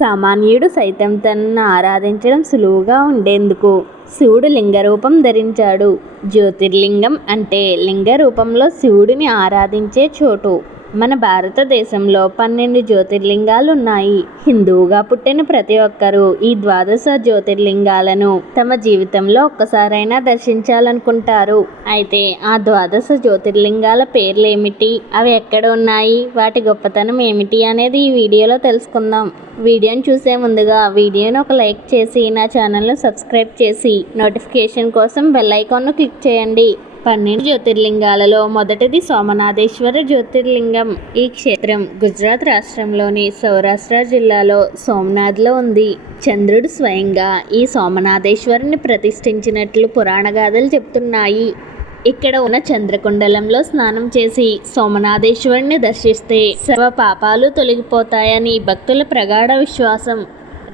సామాన్యుడు సైతం తనను ఆరాధించడం సులువుగా ఉండేందుకు. శివుడు లింగరూపం ధరించాడు. జ్యోతిర్లింగం అంటే లింగ రూపంలో శివుడిని ఆరాధించే చోటు. మన భారతదేశంలో పన్నెండు జ్యోతిర్లింగాలు ఉన్నాయి హిందువుగా పుట్టిన ప్రతి ఒక్కరూ ఈ ద్వాదశ జ్యోతిర్లింగాలను తమ జీవితంలో ఒక్కసారైనా దర్శించాలనుకుంటారు. అయితే ఆ ద్వాదశ జ్యోతిర్లింగాల పేర్లు ఏమిటి అవి ఎక్కడ ఉన్నాయి? వాటి గొప్పతనం ఏమిటి అనేది ఈ వీడియోలో తెలుసుకుందాం. వీడియోని చూసే ముందుగా వీడియోని ఒక లైక్ చేసి నా ఛానల్ను సబ్స్క్రైబ్ చేసి నోటిఫికేషన్ కోసం బెల్ ఐకాన్ను క్లిక్ చేయండి. పన్నెండు జ్యోతిర్లింగాలలో మొదటిది సోమనాథేశ్వర జ్యోతిర్లింగం. ఈ క్షేత్రం గుజరాత్ రాష్ట్రంలోని సౌరాష్ట్ర జిల్లాలో సోమనాథ్లో ఉంది. చంద్రుడు స్వయంగా ఈ సోమనాథేశ్వరుని ప్రతిష్ఠించినట్లు పురాణ గాథలు చెప్తున్నాయి. ఇక్కడ ఉన్న చంద్రకుండలంలో స్నానం చేసి సోమనాథేశ్వరుని దర్శిస్తే సర్వ పాపాలు తొలగిపోతాయని భక్తుల ప్రగాఢ విశ్వాసం.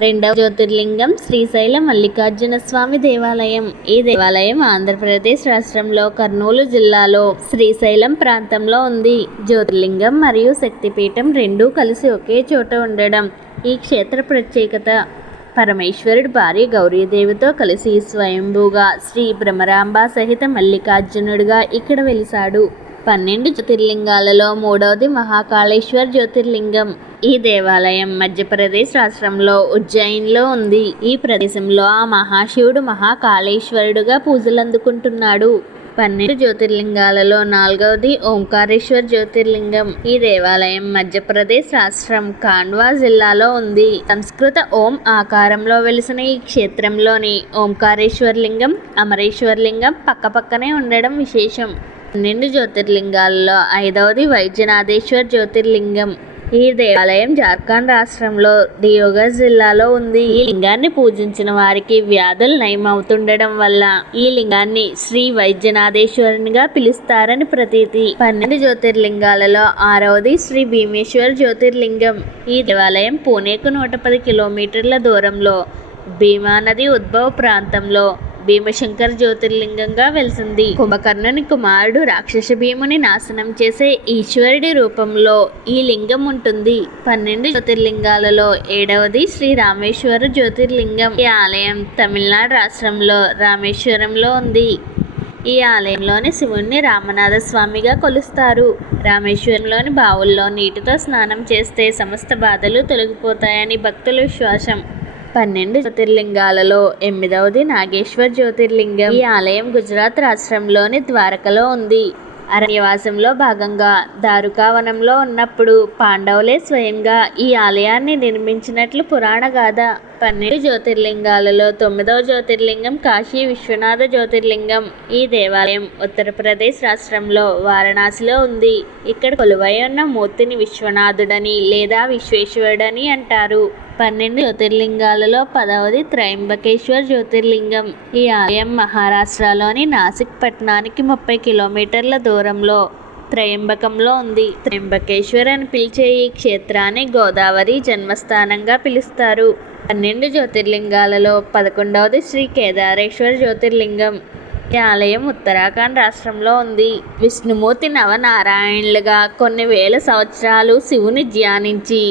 రెండవ జ్యోతిర్లింగం శ్రీశైల మల్లికార్జున స్వామి దేవాలయం. ఈ దేవాలయం ఆంధ్రప్రదేశ్ రాష్ట్రంలో కర్నూలు జిల్లాలో శ్రీశైలం ప్రాంతంలో ఉంది. జ్యోతిర్లింగం మరియు శక్తిపీఠం రెండూ కలిసి ఒకే చోట ఉండడం ఈ క్షేత్ర ప్రత్యేకత. పరమేశ్వరుడు భార్య గౌరీదేవితో కలిసి స్వయంభూగా శ్రీ భ్రమరాంబ సహిత మల్లికార్జునుడిగా ఇక్కడ వెలిశాడు పన్నెండు జ్యోతిర్లింగాలలో మూడవది మహాకాళేశ్వర్ జ్యోతిర్లింగం. ఈ దేవాలయం మధ్యప్రదేశ్ రాష్ట్రంలో ఉజ్జయిన్లో ఉంది. ఈ ప్రదేశంలో ఆ మహాశివుడు మహాకాళేశ్వరుడుగా పూజలు అందుకుంటున్నాడు పన్నెండు జ్యోతిర్లింగాలలో నాలుగవది ఓంకారేశ్వర్ జ్యోతిర్లింగం. ఈ దేవాలయం మధ్యప్రదేశ్ రాష్ట్రం కాండ్వా జిల్లాలో ఉంది. సంస్కృత ఓం ఆకారంలో వెలిసిన ఈ క్షేత్రంలోని ఓంకారేశ్వర్ లింగం అమరేశ్వర్ లింగం పక్కపక్కనే ఉండడం విశేషం. పన్నెండు జ్యోతిర్లింగాలలో ఐదవది వైద్యనాథేశ్వర్ జ్యోతిర్లింగం. ఈ దేవాలయం జార్ఖండ్ రాష్ట్రంలో దియోగర్ జిల్లాలో ఉంది. ఈ లింగాన్ని పూజించిన వారికి వ్యాధులు నయమవుతుండడం వల్ల ఈ లింగాన్ని శ్రీ వైద్యనాథేశ్వరునిగా పిలుస్తారని ప్రతీతి. పన్నెండు జ్యోతిర్లింగాలలో ఆరవది శ్రీ భీమేశ్వర్ జ్యోతిర్లింగం. ఈ దేవాలయం పూణేకు నూట పది కిలోమీటర్ల దూరంలో భీమా నది ఉద్భవ ప్రాంతంలో భీమశంకర్ జ్యోతిర్లింగంగా వెలిసింది. కుంభకర్ణుని కుమారుడు రాక్షస భీముని నాశనం చేసే ఈశ్వరుడి రూపంలో ఈ లింగం ఉంటుంది. పన్నెండు జ్యోతిర్లింగాలలో ఏడవది శ్రీ రామేశ్వర జ్యోతిర్లింగం. ఈ ఆలయం తమిళనాడు రాష్ట్రంలో రామేశ్వరంలో ఉంది. ఈ ఆలయంలోని శివుణ్ణి రామనాథ స్వామిగా కొలుస్తారు. రామేశ్వరంలోని బావుల్లో నీటితో స్నానం చేస్తే సమస్త బాధలు తొలగిపోతాయని భక్తుల విశ్వాసం. పన్నెండు జ్యోతిర్లింగాలలో ఎనిమిదవది నాగేశ్వర్ జ్యోతిర్లింగం. ఈ ఆలయం గుజరాత్ రాష్ట్రంలోని ద్వారకలో ఉంది. అరణ్యవాసంలో భాగంగా దారుకావనంలో ఉన్నప్పుడు పాండవులే స్వయంగా ఈ ఆలయాన్ని నిర్మించినట్లు పురాణ గాథ. పన్నెండు జ్యోతిర్లింగాలలో తొమ్మిదవ జ్యోతిర్లింగం కాశీ విశ్వనాథ జ్యోతిర్లింగం. ఈ దేవాలయం ఉత్తరప్రదేశ్ రాష్ట్రంలో వారణాసిలో ఉంది. ఇక్కడ కొలువై ఉన్న మూర్తిని విశ్వనాథుడని లేదా విశ్వేశ్వరుడని అంటారు. పన్నెండు జ్యోతిర్లింగాలలో పదవది త్రయంబకేశ్వర్ జ్యోతిర్లింగం. ఈ ఆలయం మహారాష్ట్రలోని నాసిక్ పట్టణానికి ముప్పై కిలోమీటర్ల దూరంలో త్రయంబకంలో ఉంది. త్రయంబకేశ్వర్ అని పిలిచే ఈ క్షేత్రాన్ని గోదావరి జన్మస్థానంగా పిలుస్తారు. పన్నెండు జ్యోతిర్లింగాలలో పదకొండవది శ్రీ కేదారేశ్వర జ్యోతిర్లింగం. ఈ ఆలయం ఉత్తరాఖండ్ రాష్ట్రంలో ఉంది. విష్ణుమూర్తి నవనారాయణులుగా కొన్ని వేల సంవత్సరాలు శివుని ధ్యానించి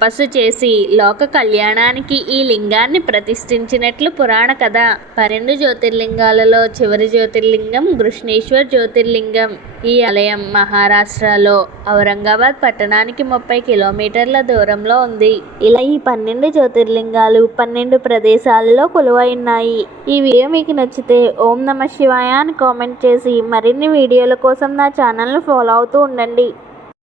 తపస్సు చేసి లోక కళ్యాణానికి ఈ లింగాన్ని ప్రతిష్ఠించినట్లు పురాణ కథ. పన్నెండు జ్యోతిర్లింగాలలో చివరి జ్యోతిర్లింగం కృష్ణేశ్వర్ జ్యోతిర్లింగం. ఈ ఆలయం మహారాష్ట్రలో ఔరంగాబాద్ పట్టణానికి ముప్పై కిలోమీటర్ల దూరంలో ఉంది. ఇలా ఈ పన్నెండు జ్యోతిర్లింగాలు పన్నెండు ప్రదేశాలలో కొలువైనాయి ఈ వీడియో మీకు నచ్చితే ఓం నమ శివాయ అని కామెంట్ చేసి మరిన్ని వీడియోల కోసం నా ఛానల్ను ఫాలో అవుతూ ఉండండి.